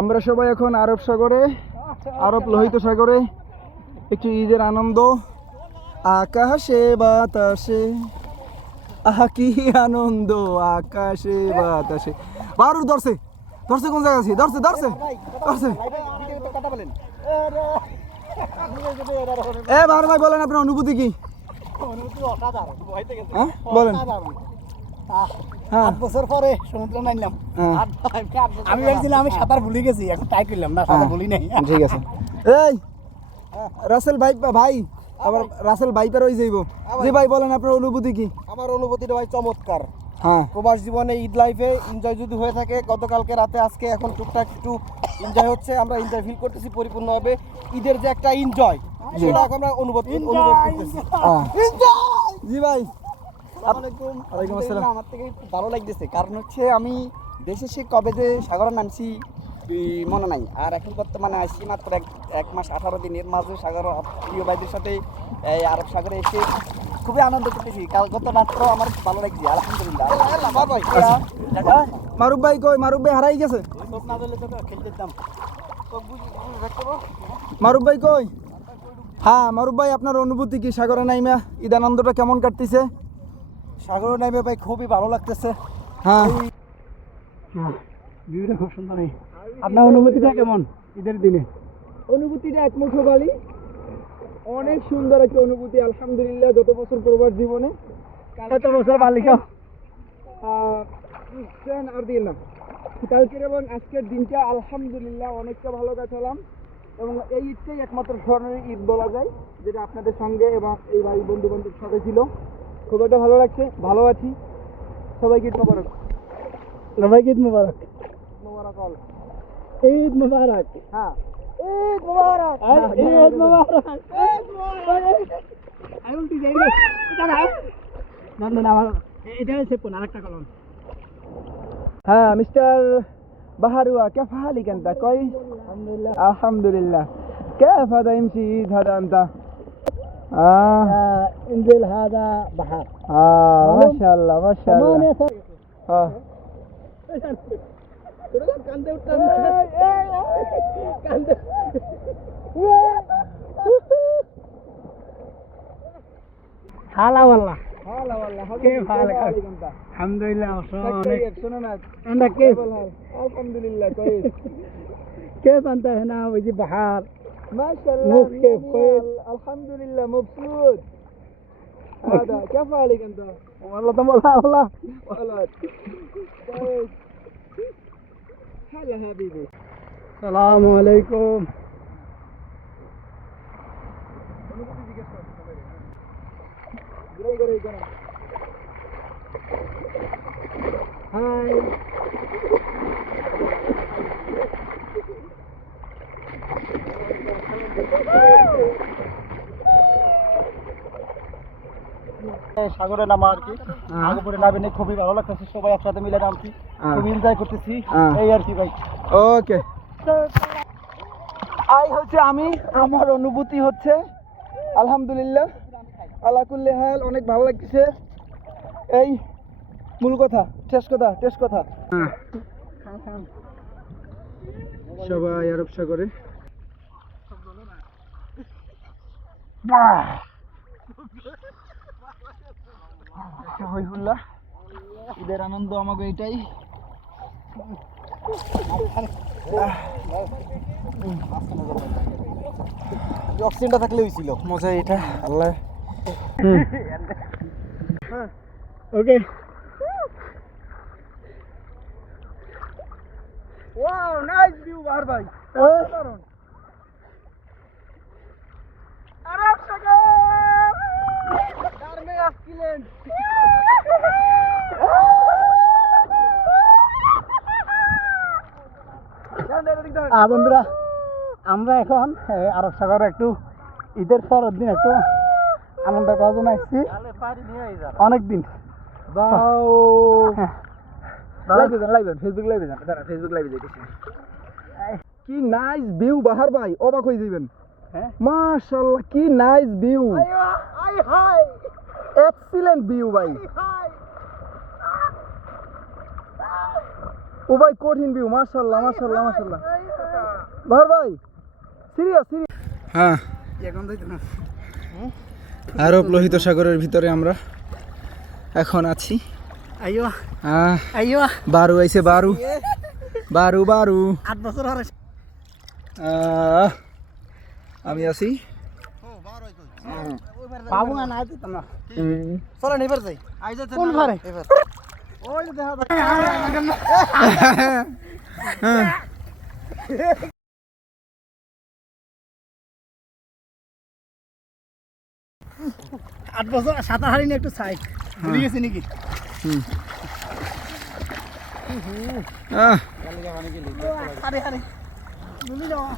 আমরা সবাই এখন আরব সাগরে আরব লোহিত সাগরে একটু ঈদের আনন্দ। আকাশে বাতাসে আহা কি আনন্দ আকাশে বাতাসে। বারু ধরছে ধরছে কোন জায়গা আছে? ধরছে ধরছে ধরছে। এ বারু ভাই বলেন আপনার অনুভূতি কি? হ্যাঁ বলেন। আট বছর পরে সমুদ্র নামলাম। হ্যাঁ। আমি ভেবেছিলাম আমি সাঁতার ভুলে গেছি এখন ট্রাই করলাম না সাঁতার হ্যাঁ। ভুলি নাই। ঠিক আছে। এই রাসেল ভাই ভাই আবার রাসেল বাইপার হয়ে যাইব। জি ভাই বলেন আপনার অনুভূতি কি? আমার অনুভূতিটা ভাই চমৎকার। হ্যাঁ। প্রবাস জীবনে ঈদ লাইফে এনজয় যদি হয়ে থাকে গতকালকে রাতে আজকে এখন টুকটাক একটু এনজয় হচ্ছে আমরা এনজয় ফিল করতেছি পরিপূর্ণভাবে। ঈদের যে একটা এনজয় সেটা আমরা অনুভব অনুভব করতেছি। জি ভাই। আসসালামাইকুম ওয়ালাইকুম আসসালাম। আমার থেকে ভালো লাগতেছে। কারণ হচ্ছে আমি দেশে সে কবে যে সাগরে নামছি মনে নাই। আর এখন বর্তমানে আসছি মাত্র এক এক মাস আঠারো দিনের মাঝে সাগর প্রিয় ভাইদের সাথে এই আরব সাগরে এসে খুবই আনন্দ করতেছি। কাল গত রাত্র আমার ভালো লাগছে আলহামদুলিল্লাহ। আচ্ছা। মারুফ ভাই কই? মারুফ ভাই হারাই গেছে। মারুফ ভাই কই? হ্যাঁ মারুফ ভাই আপনার অনুভূতি কি? সাগরে নাইমা ঈদ আনন্দটা কেমন কাটতেছে? সাগরে নামে ভাই খুবই ভালো লাগতেছে। হ্যাঁ। ভিউটা খুব সুন্দর আপনার অনুভূতিটা কেমন ঈদের দিনে? অনুভূতিটা এক মুঠো বালি অনেক সুন্দর একটা অনুভূতি আলহামদুলিল্লাহ যত বছর প্রবাস জীবনে। কত বছর বালিকা আর দিন না। কালকের এবং আজকের দিনটা আলহামদুলিল্লাহ অনেকটা ভালো কাটালাম। এবং এই ঈদটাই একমাত্র স্মরণীয় ঈদ বলা যায় যেটা আপনাদের সঙ্গে এবং এই ভাই বন্ধু বান্ধব সাথে ছিল। খুব একটা ভালো লাগছে ভালো আছি। সবাইকে ঈদ মোবারক। সবাইকে ঈদ মোবারক। মোবারক অল ঈদ মোবারক। হ্যাঁ। ঈদ মোবারক। হ্যাঁ, এটা আরেকটা কলম। হ্যাঁ মিস্টার বাহারুয়া কে ফাহালি কেনতা? কই? আলহামদুলিল্লাহ। কে ফাদা ইমসি ধাদা আনতা آه. آه انزل هذا بحر آه ما شاء الله ما شاء الله آه. هلا والله هلا والله كيف حالك؟ الحمد لله والله عندك كيف؟ الحمد لله كويس كيف انت هنا ويجي بحار؟ ما شاء الله مو كيف يعني كويس؟ ال- الحمد لله مبسوط. هذا كيف حالك أنت؟ والله طب والله والله. ولد كويس هلا حبيبي. السلام عليكم. هاي. সাগরে নামা আর কি। হ্যাঁ। আগে পরে নামে নেই খুবই ভালো লাগতেছে সবাই একসাথে মিলে নামছি। হ্যাঁ। খুবই এনজয় করতেছি। হ্যাঁ। এই আর কি ভাই। ওকে আই হচ্ছে আমি আমার অনুভূতি হচ্ছে আলহামদুলিল্লাহ আল্লাহ কুল্লি হাল অনেক ভালো লাগছে এই মূল কথা শেষ কথা শেষ কথা। সবাই আরব সাগরে। হইহুল্লাহ ঈদের আনন্দ আমাকে এইটাই অক্সিজেনটা থাকলে হয়েছিল মজা এটা। Allah. Okay wow nice view বাহার ভাই দারুণ আরব সাগর দারুণ আর বন্ধুরা আমরা এখন আরব সাগরে একটু ঈদের পরের দিন একটু আনন্দ করার জন্য আসছি অনেক দিন। বাও। হ্যাঁ। কি নাইস ভিউ বাহার ভাই অবাক হয়ে যাবেন হ্যাঁ? কি nice view hi excellent view ভাই। ও ভাই কঠিন ভিউ মার্শাল্লাহ মার্শাল্লাহ মার্শাল্লাহ ভার ভাই। Serious serious. হ্যাঁ। এখন তো না আরব লোহিত সাগরের ভিতরে আমরা এখন আছি। আইও আইও বারু আইছে বারু। Bahru Bahru. আট বছর হরে আমি আছি। পাবো না। না দিতাম না উম, চলো নেবার যাই। কোন ভারে এবার। ওই দেখা হ্যাঁ। আট বছর সাঁতার হারিনি একটু সাইড ভুলে গেছি নাকি? আরে আরে ভুলে যাওয়া